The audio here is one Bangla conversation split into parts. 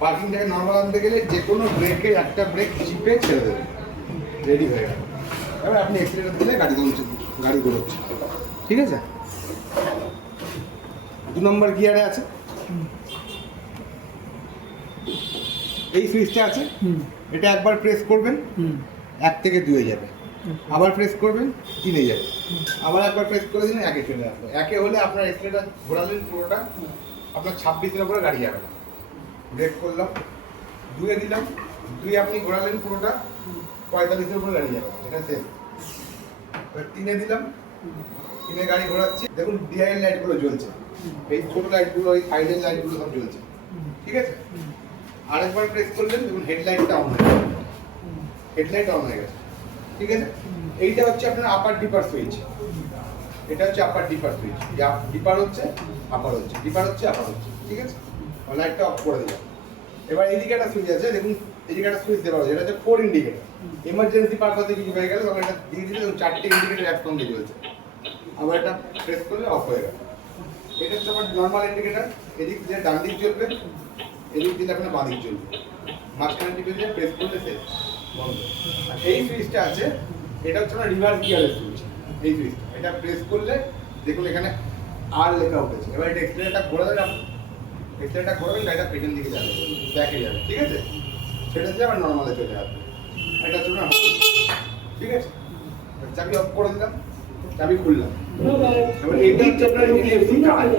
পার্কিং থেকে নর্মাল আনতে গেলে যে কোনো ব্রেকে একটা ব্রেক চিপে ছেড়ে দেবে, রেডি হয়ে গেল। এবার আপনি এক্সিলেটার দিলে গাড়ি বেরোচ্ছে, ঠিক আছে। 2 নম্বর গিয়ারে আছে, এই সুইচটা আছে, এটা একবার প্রেস করবেন 1 থেকে 2 যাবে, আবার প্রেস করবেন 3 যাবে, আবার একবার প্রেস করে দিলেন 1 চলে আসবে। 1 হলে আপনার এক্সিলেটার ঘোরালেন পুরোটা, আপনার 26-এর উপরে গাড়ি যাবে না। ব্রেক করলাম, 2 দিলাম, 2 আপনি ঘোরালেন পুরোটা, 45-এর উপরে গাড়ি যাবে, এটা সেম। এবার 3 দিলাম, 3 গাড়ি ঘোরাচ্ছি, দেখুন ডিআইএল লাইটগুলো জ্বলছে, এই ছোট লাইটগুলো, এই সাইডের লাইটগুলো সব জ্বলছে, ঠিক আছে। আরেকবার প্রেস করলেন, দেখুন হেডলাইটটা অন হয়ে গেছে, হেডলাইট অন হয়ে গেছে, ঠিক আছে। এইটা হচ্ছে আপনার আপার ডিপার সুইচ, এটা হচ্ছে আপার ডিপার সুইচ, ডিপার হচ্ছে আপার হচ্ছে, ডিপার হচ্ছে আপার হচ্ছে, ঠিক আছে। লাইটটা অফ করে দিলাম। এবার এইদিকে একটা সুইচ আছে, দেখুন এইদিকে একটা সুইচ দেওয়া আছে, এটা হচ্ছে 4 ইন্ডিকেটর। এমার্জেন্সি পারপাসে কিছু হয়ে গেলে তখন এটা দিয়ে দিলে 4টে ইন্ডিকেটর একসঙ্গে জ্বলছে। আবার এটা প্রেস করলে অফ হয়ে গেল। এটা হচ্ছে আমার নর্মাল ইন্ডিকেটর, এদিক দিয়ে ডান দিক জ্বলবে, এদিক দিলে আপনার বাঁ দিক জ্বলবে, মাঝখানে টিপে দিয়ে প্রেস করলে শেষ, বন্ধ। আর এই সুইচটা আছে, এটা হচ্ছে আমার রিভার্স গিয়ারের সুইচ, এই সুইচটা, এটা প্রেস করলে দেখুন এখানে আর লেখা উঠেছে। এবার এটা এক্সিলারেটরটা ঘোরা দেবেন, আপনি এক্সিলারেটরটা ঘোরাবেন, গাড়িটা পেছন দিকে যাবে, ব্যাকে যাবে, ঠিক আছে। সেটা দিয়ে আবার নর্মালে চলে আসবে, এটা হচ্ছে না, ঠিক আছে। চাবি অফ করে দিলাম, চাবি খুললাম। এবার এটা হচ্ছে আপনার এনএফসি কার্ড,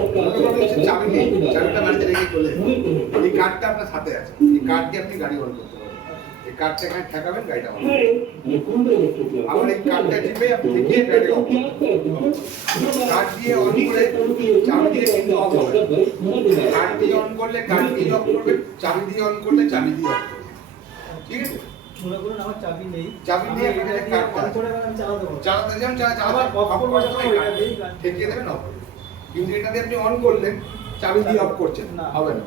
চাবি নেই, চাবিটা বাড়িতে রেখে চলে যাবে। এই কার্ডটা আপনার সাথে আছে, এই কার্ড দিয়ে আপনি গাড়ি অন করতে পারবেন। এই কার্ডটা এখানে ঠেকাবেন, গাড়িটা অন হবে। আবার এই কার্ডটা টিপে আপনি গিয়ে গাড়ি অফ করবেন। কার্ড দিয়ে অন করে চাবি দিয়ে কিন্তু অফ হবে। কার্ড দিয়ে অন করলে কার্ড দিয়ে অফ করবেন, চাবি দিয়ে অন করলে চাবি দিয়ে অফ করবেন, ঠিক আছে। মনে করুন আমার চাবি নেই, চাবি দিয়ে এখানে কার্ডটা অন করে আমি চালাতে পারবো, চালাতে যান, চালাতে অফ করবো যখন এটা দিয়ে ঠেকিয়ে দেবেন, অফ। কিন্তু এটা দিয়ে আপনি অন করলেন, চাবি দিয়ে অফ করছেন না, হবে না।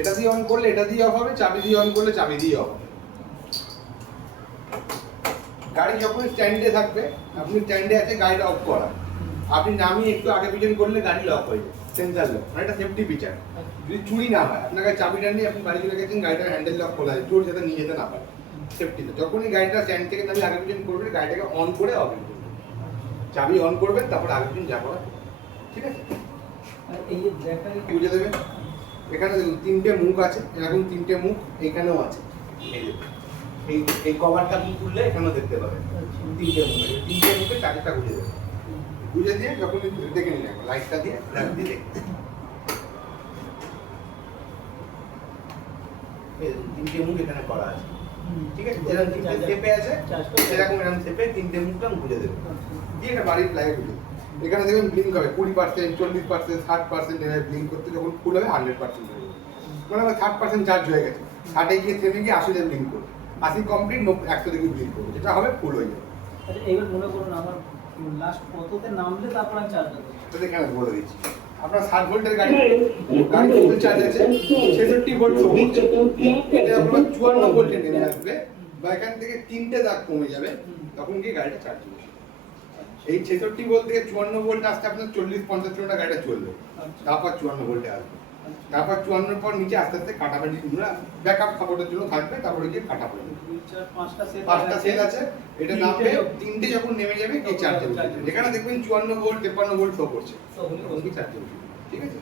এটা দিয়ে অন করলে এটা দিয়ে অফ হবে, চাবি দিয়ে অন করলে চাবি দিয়ে অফ হবে। গাড়ি যখন স্ট্যান্ডে থাকবে, আপনি স্ট্যান্ডে আছে, গাড়িটা অফ করা, আপনি নামিয়ে একটু আগে পিছন করলে গাড়ি লক হয়ে যায়, সেন্সার লক, মানে এটা সেফটি ফিচার। যদি চুরি না হয়, আপনার কাছে চাবিটা নিয়ে আপনি বাড়ি চলে গেছেন, গাড়িটার হ্যান্ডেল লক খোলা আছে, চোর যাতে নিয়ে যেতে না পারে, সেফটিতে। যখনই গাড়িটা স্ট্যান্ড থেকে নামিয়ে আগে পিছন করবেন, গাড়িটাকে অন করে অফ করবেন, চাবি অন করবেন, তারপর আগে পিছন যা করা, ঠিক আছে। এই যে ব্যাগটাকে বুঝে দেবেন, এখানে দেখুন 3টে মুখ আছে, এরকম 3টে মুখ এখানেও আছে, এই যে এই কভারটা আপনি খুললে এখানেও দেখতে পাবেন 3টে মুখ, 3টে মুখে চাবিটা গুঁজে দেবেন, গুঁজে দিয়ে যখন দেখে নিন, লাইটটা দিয়ে ল্যাম্প দিয়ে এই 3টে মুখ এখানে করা আছে, ঠিক আছে। যেরকম 3টে শেপে আছে, সেরকম এরকম শেপে 3টে মুখটা গুঁজে দেবেন, দিয়ে এটা বাড়ির প্লাগে গুঁজে। এখানে দেখবেন ব্লিঙ্ক হবে 20%, 40%, 60%, এভাবে ব্লিঙ্ক করতে, যখন ফুল হবে 100% হয়ে যাবে। মানে আমার 30% চার্জ হয়ে গেছে, 60-এ গিয়ে থেমে গিয়ে 80-তে ব্লিঙ্ক করবে, 80 কমপ্লিট, 100 দিকে ব্লিঙ্ক করবে, যেটা হবে ফুল হয়ে যাবে। আচ্ছা এইবার মনে করুন আমার লাস্ট কততে নামলে তারপর আমি চার্জ দেবো, তো এখানে বলে দিচ্ছি, আপনার 60 ভোল্টের গাড়ি ফুল চার্জ আছে, 66 ভোল্ট শো করছে, এটা আপনার 54 ভোল্টে নেমে আসবে, বা এখান থেকে 3টে দাগ কমে যাবে, তখন গিয়ে গাড়িটা চার্জ হবে। এই 66 ভোল্ট থেকে 54 ভোল্ট আসতে আপনার 40-50 কিলোমিটার গাড়িটা চলবে, তারপর 54 ভোল্টে আসবে, তারপর 54 পর নিচে আস্তে আস্তে কাটাকাটি ব্যাকআপ সাপোর্টের জন্য থাকবে, তারপরে গিয়ে কাটা পড়বে। 5টা সেল আছে, এটা নামবে, 3টে যখন নেমে যাবে কি চার্জ হবে। এখানে দেখবেন 54 ভোল্ট 53 ভোল্ট শো করছে, তখন কি চার্জ হবে, ঠিক আছে।